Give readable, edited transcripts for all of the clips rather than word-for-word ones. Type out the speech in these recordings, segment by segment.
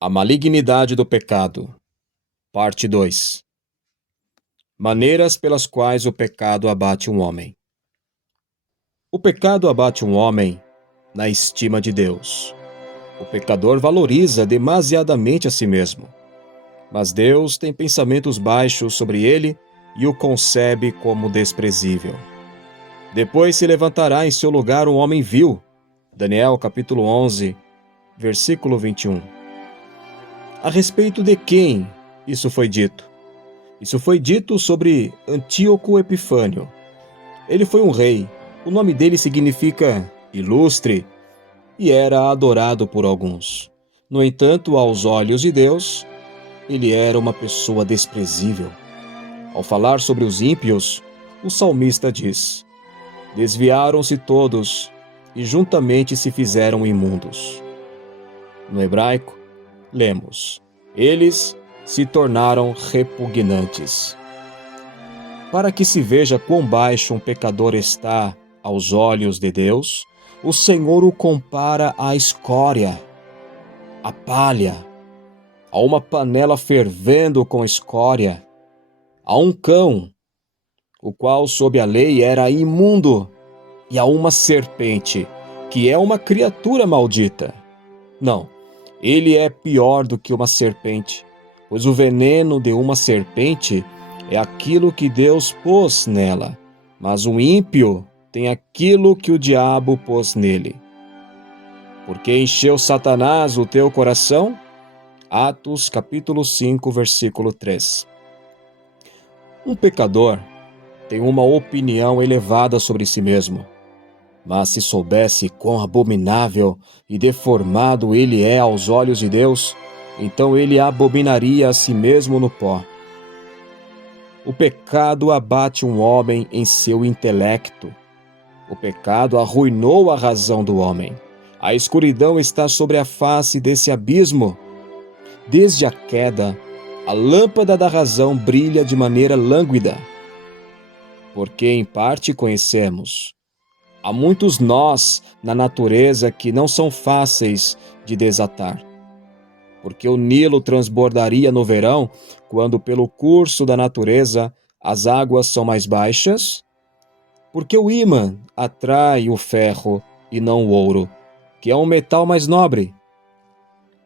A malignidade do pecado, parte 2. Maneiras pelas quais o pecado abate um homem. O pecado abate um homem na estima de Deus. O pecador valoriza demasiadamente a si mesmo, mas Deus tem pensamentos baixos sobre ele e o concebe como desprezível. Depois se levantará em seu lugar um homem vil. Daniel capítulo 11, versículo 21. A respeito de quem isso foi dito? Isso foi dito sobre Antíoco Epifânio. Ele foi um rei. O nome dele significa ilustre e era adorado por alguns. No entanto, aos olhos de Deus, ele era uma pessoa desprezível. Ao falar sobre os ímpios, o salmista diz: desviaram-se todos e juntamente se fizeram imundos. No hebraico, lemos: eles se tornaram repugnantes. Para que se veja quão baixo um pecador está aos olhos de Deus, o Senhor o compara à escória, à palha, a uma panela fervendo com escória, a um cão, o qual sob a lei era imundo, e a uma serpente, que é uma criatura maldita. Não, ele é pior do que uma serpente, pois o veneno de uma serpente é aquilo que Deus pôs nela, mas o ímpio tem aquilo que o diabo pôs nele. Porque encheu Satanás o teu coração? Atos capítulo 5, versículo 3. Um pecador tem uma opinião elevada sobre si mesmo, mas se soubesse quão abominável e deformado ele é aos olhos de Deus, então ele abominaria a si mesmo no pó. O pecado abate um homem em seu intelecto. O pecado arruinou a razão do homem. A escuridão está sobre a face desse abismo. Desde a queda, a lâmpada da razão brilha de maneira lânguida. Porque em parte conhecemos. Há muitos nós na natureza que não são fáceis de desatar. Porque o Nilo transbordaria no verão, quando pelo curso da natureza as águas são mais baixas? Porque o ímã atrai o ferro e não o ouro, que é um metal mais nobre.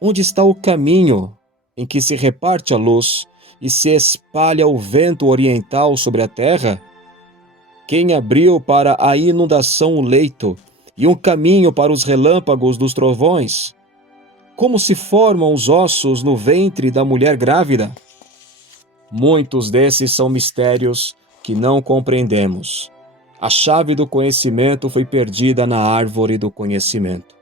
Onde está o caminho em que se reparte a luz e se espalha o vento oriental sobre a terra? Quem abriu para a inundação o leito e um caminho para os relâmpagos dos trovões? Como se formam os ossos no ventre da mulher grávida? Muitos desses são mistérios que não compreendemos. A chave do conhecimento foi perdida na árvore do conhecimento.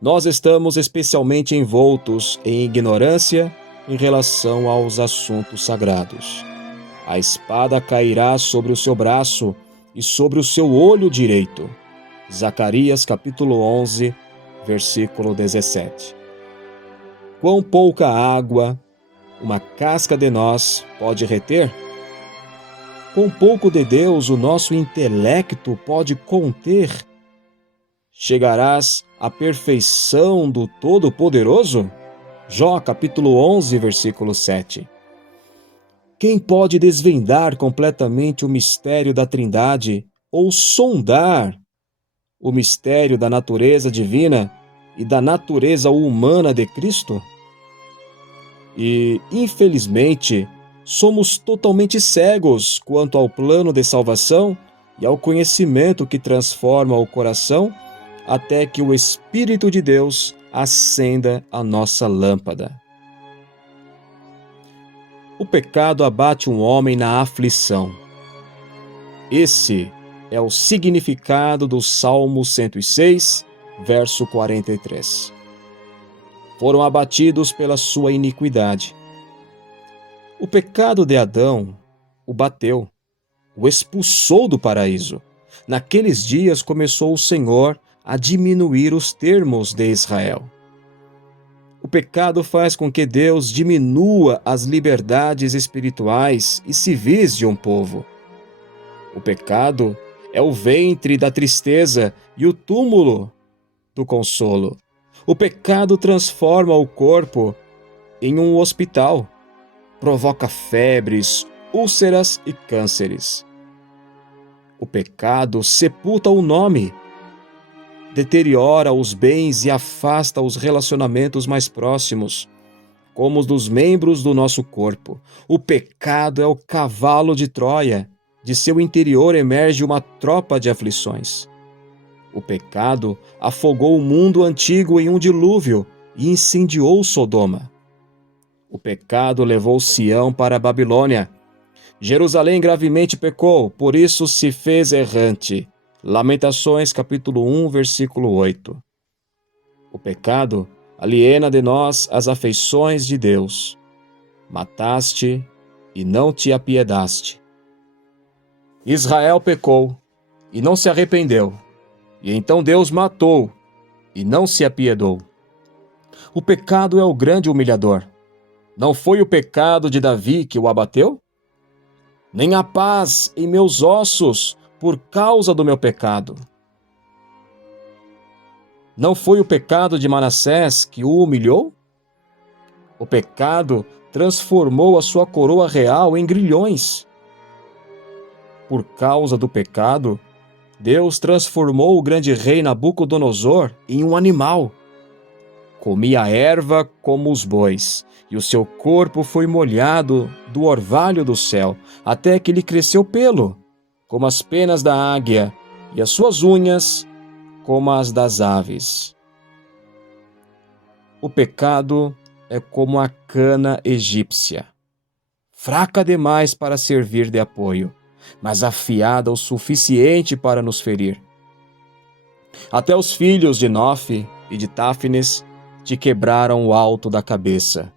Nós estamos especialmente envoltos em ignorância em relação aos assuntos sagrados. A espada cairá sobre o seu braço e sobre o seu olho direito. Zacarias capítulo 11, versículo 17. Quão pouca água uma casca de noz pode reter? Quão pouco de Deus o nosso intelecto pode conter? Chegarás à perfeição do Todo-Poderoso? Jó capítulo 11, versículo 7. Quem pode desvendar completamente o mistério da Trindade ou sondar o mistério da natureza divina e da natureza humana de Cristo? E, infelizmente, somos totalmente cegos quanto ao plano de salvação e ao conhecimento que transforma o coração até que o Espírito de Deus acenda a nossa lâmpada. O pecado abate um homem na aflição. Esse é o significado do Salmo 106, verso 43. Foram abatidos pela sua iniquidade. O pecado de Adão o bateu, o expulsou do paraíso. Naqueles dias começou o Senhor a diminuir os termos de Israel. O pecado faz com que Deus diminua as liberdades espirituais e civis de um povo. O pecado é o ventre da tristeza e o túmulo do consolo. O pecado transforma o corpo em um hospital, provoca febres, úlceras e cânceres. O pecado sepulta o nome, deteriora os bens e afasta os relacionamentos mais próximos, como os dos membros do nosso corpo. O pecado é o cavalo de Troia. De seu interior emerge uma tropa de aflições. O pecado afogou o mundo antigo em um dilúvio e incendiou Sodoma. O pecado levou Sião para a Babilônia. Jerusalém gravemente pecou, por isso se fez errante. Lamentações capítulo 1, versículo 8. O pecado aliena de nós as afeições de Deus. Mataste e não te apiedaste. Israel pecou e não se arrependeu, e então Deus matou e não se apiedou. O pecado é o grande humilhador. Não foi o pecado de Davi que o abateu? Nem a paz em meus ossos por causa do meu pecado. Não foi o pecado de Manassés que o humilhou? O pecado transformou a sua coroa real em grilhões. Por causa do pecado, Deus transformou o grande rei Nabucodonosor em um animal. Comia erva como os bois, e o seu corpo foi molhado do orvalho do céu, até que lhe cresceu pelo, como as penas da águia, e as suas unhas, como as das aves. O pecado é como a cana egípcia, fraca demais para servir de apoio, mas afiada o suficiente para nos ferir. Até os filhos de Nofe e de Táfnis te quebraram o alto da cabeça.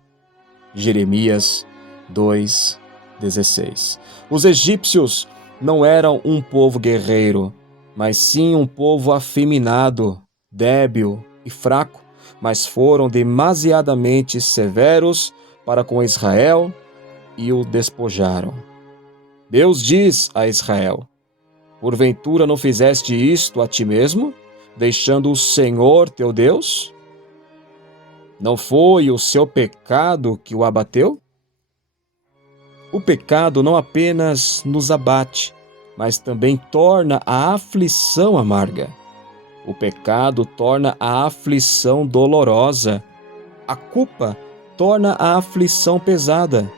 Jeremias 2:16. Os egípcios não eram um povo guerreiro, mas sim um povo afeminado, débil e fraco, mas foram demasiadamente severos para com Israel e o despojaram. Deus diz a Israel: porventura não fizeste isto a ti mesmo, deixando o Senhor teu Deus? Não foi o seu pecado que o abateu? O pecado não apenas nos abate, mas também torna a aflição amarga. O pecado torna a aflição dolorosa. A culpa torna a aflição pesada.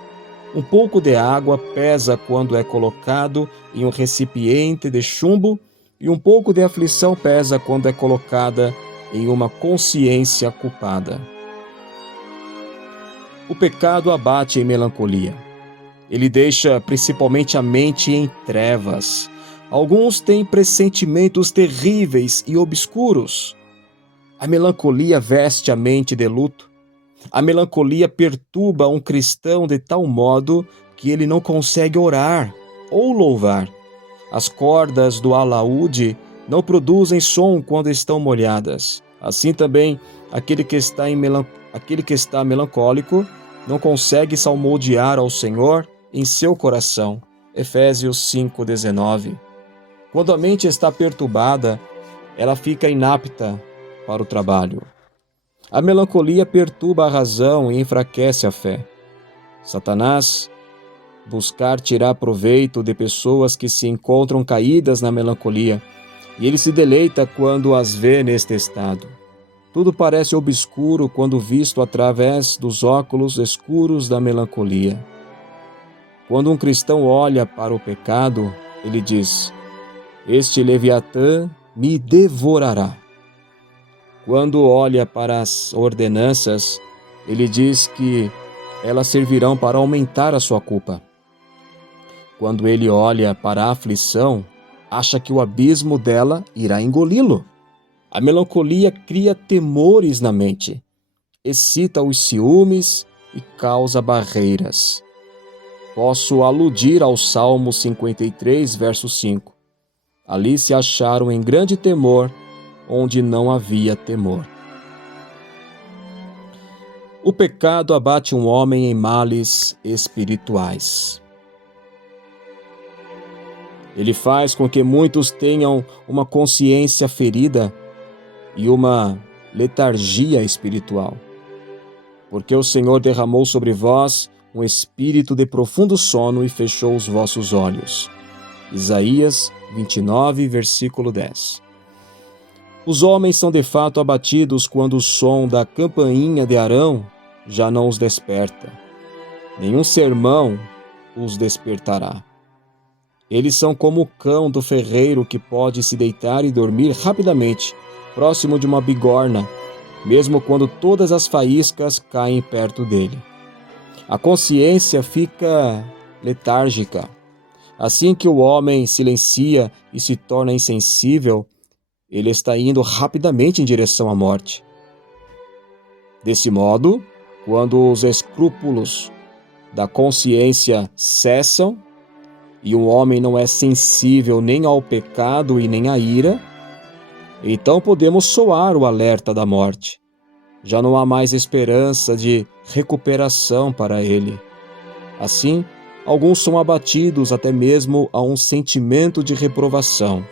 Um pouco de água pesa quando é colocado em um recipiente de chumbo, e um pouco de aflição pesa quando é colocada em uma consciência culpada. O pecado abate em melancolia. Ele deixa principalmente a mente em trevas. Alguns têm pressentimentos terríveis e obscuros. A melancolia veste a mente de luto. A melancolia perturba um cristão de tal modo que ele não consegue orar ou louvar. As cordas do alaúde não produzem som quando estão molhadas. Assim também, aquele que está melancólico não consegue salmodiar ao Senhor em seu coração. Efésios 5:19. Quando a mente está perturbada, ela fica inapta para o trabalho. A melancolia perturba a razão e enfraquece a fé. Satanás buscar tirar proveito de pessoas que se encontram caídas na melancolia, e ele se deleita quando as vê neste estado. Tudo parece obscuro quando visto através dos óculos escuros da melancolia. Quando um cristão olha para o pecado, ele diz: este Leviatã me devorará. Quando olha para as ordenanças, ele diz que elas servirão para aumentar a sua culpa. Quando ele olha para a aflição, acha que o abismo dela irá engoli-lo. A melancolia cria temores na mente, excita os ciúmes e causa barreiras. Posso aludir ao Salmo 53, verso 5. Ali se acharam em grande temor, onde não havia temor. O pecado abate um homem em males espirituais. Ele faz com que muitos tenham uma consciência ferida e letargia espiritual. Porque o Senhor derramou sobre vós um espírito de profundo sono e fechou os vossos olhos. Isaías 29, versículo 10. Os homens são de fato abatidos quando o som da campainha de Arão já não os desperta. Nenhum sermão os despertará. Eles são como o cão do ferreiro que pode se deitar e dormir rapidamente, próximo de uma bigorna, mesmo quando todas as faíscas caem perto dele. A consciência fica letárgica. Assim que o homem silencia e se torna insensível, ele está indo rapidamente em direção à morte. Desse modo, quando os escrúpulos da consciência cessam e o homem não é sensível nem ao pecado e nem à ira, então podemos soar o alerta da morte. Já não há mais esperança de recuperação para ele. Assim, alguns são abatidos até mesmo a um sentimento de reprovação.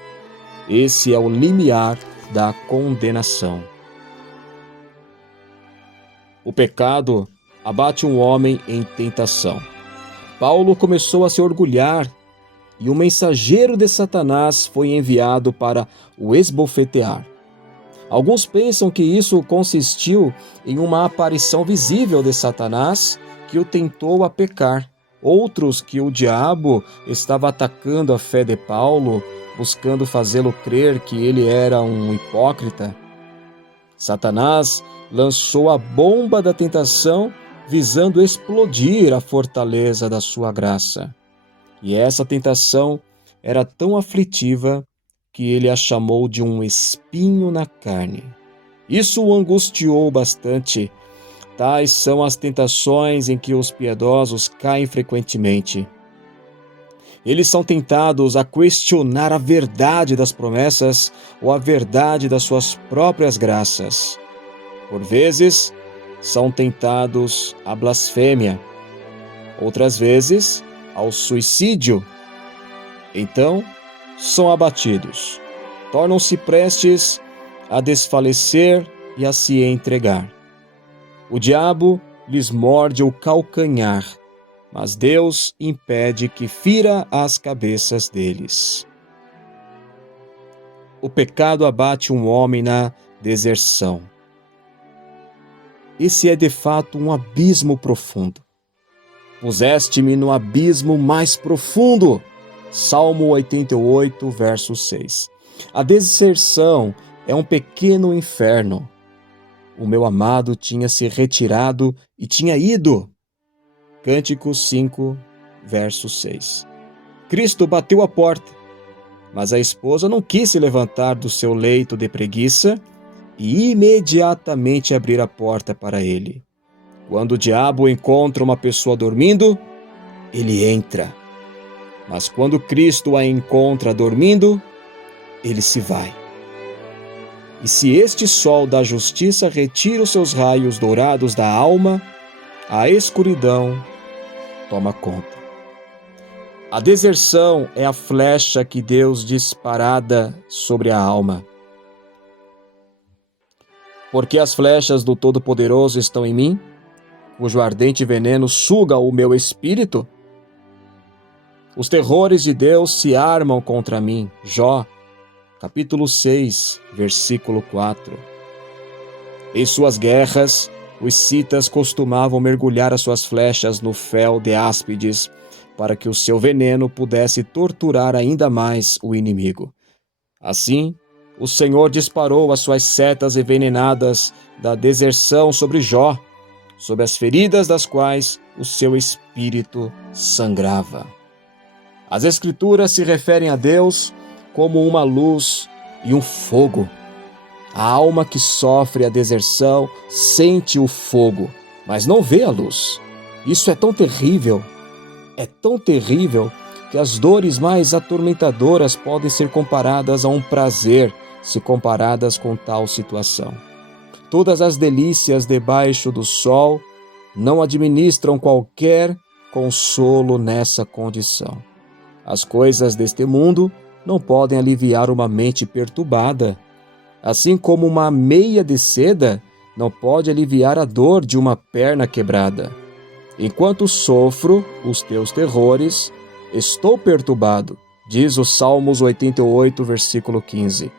Esse é o limiar da condenação. O pecado abate um homem em tentação. Paulo começou a se orgulhar e o mensageiro de Satanás foi enviado para o esbofetear. Alguns pensam que isso consistiu em uma aparição visível de Satanás que o tentou a pecar. Outros que o diabo estava atacando a fé de Paulo, buscando fazê-lo crer que ele era um hipócrita. Satanás lançou a bomba da tentação visando explodir a fortaleza da sua graça. E essa tentação era tão aflitiva que ele a chamou de um espinho na carne. Isso o angustiou bastante. Tais são as tentações em que os piedosos caem frequentemente. Eles são tentados a questionar a verdade das promessas ou a verdade das suas próprias graças. Por vezes, são tentados à blasfêmia. Outras vezes, ao suicídio. Então, são abatidos, tornam-se prestes a desfalecer e a se entregar. O diabo lhes morde o calcanhar, mas Deus impede que fira as cabeças deles. O pecado abate um homem na deserção. Esse é de fato um abismo profundo. Puseste-me no abismo mais profundo. Salmo 88, verso 6. A deserção é um pequeno inferno. O meu amado tinha se retirado e tinha ido. Cânticos 5, verso 6. Cristo bateu a porta, mas a esposa não quis se levantar do seu leito de preguiça e imediatamente abrir a porta para ele. Quando o diabo encontra uma pessoa dormindo, ele entra. Mas quando Cristo a encontra dormindo, ele se vai. E se este sol da justiça retira os seus raios dourados da alma, a escuridão toma conta. A deserção é a flecha que Deus disparada sobre a alma. Porque as flechas do Todo-Poderoso estão em mim, cujo ardente veneno suga o meu espírito. Os terrores de Deus se armam contra mim. Jó, capítulo 6, versículo 4. Em suas guerras, os citas costumavam mergulhar as suas flechas no fel de áspides, para que o seu veneno pudesse torturar ainda mais o inimigo. Assim, o Senhor disparou as suas setas envenenadas da deserção sobre Jó, sob as feridas das quais o seu espírito sangrava. As Escrituras se referem a Deus como uma luz e um fogo. A alma que sofre a deserção sente o fogo, mas não vê a luz. Isso é tão terrível que as dores mais atormentadoras podem ser comparadas a um prazer se comparadas com tal situação. Todas as delícias debaixo do sol não administram qualquer consolo nessa condição. As coisas deste mundo não podem aliviar uma mente perturbada. assim como uma meia de seda não pode aliviar a dor de uma perna quebrada. Enquanto sofro os teus terrores, estou perturbado, diz o Salmos 88, versículo 15.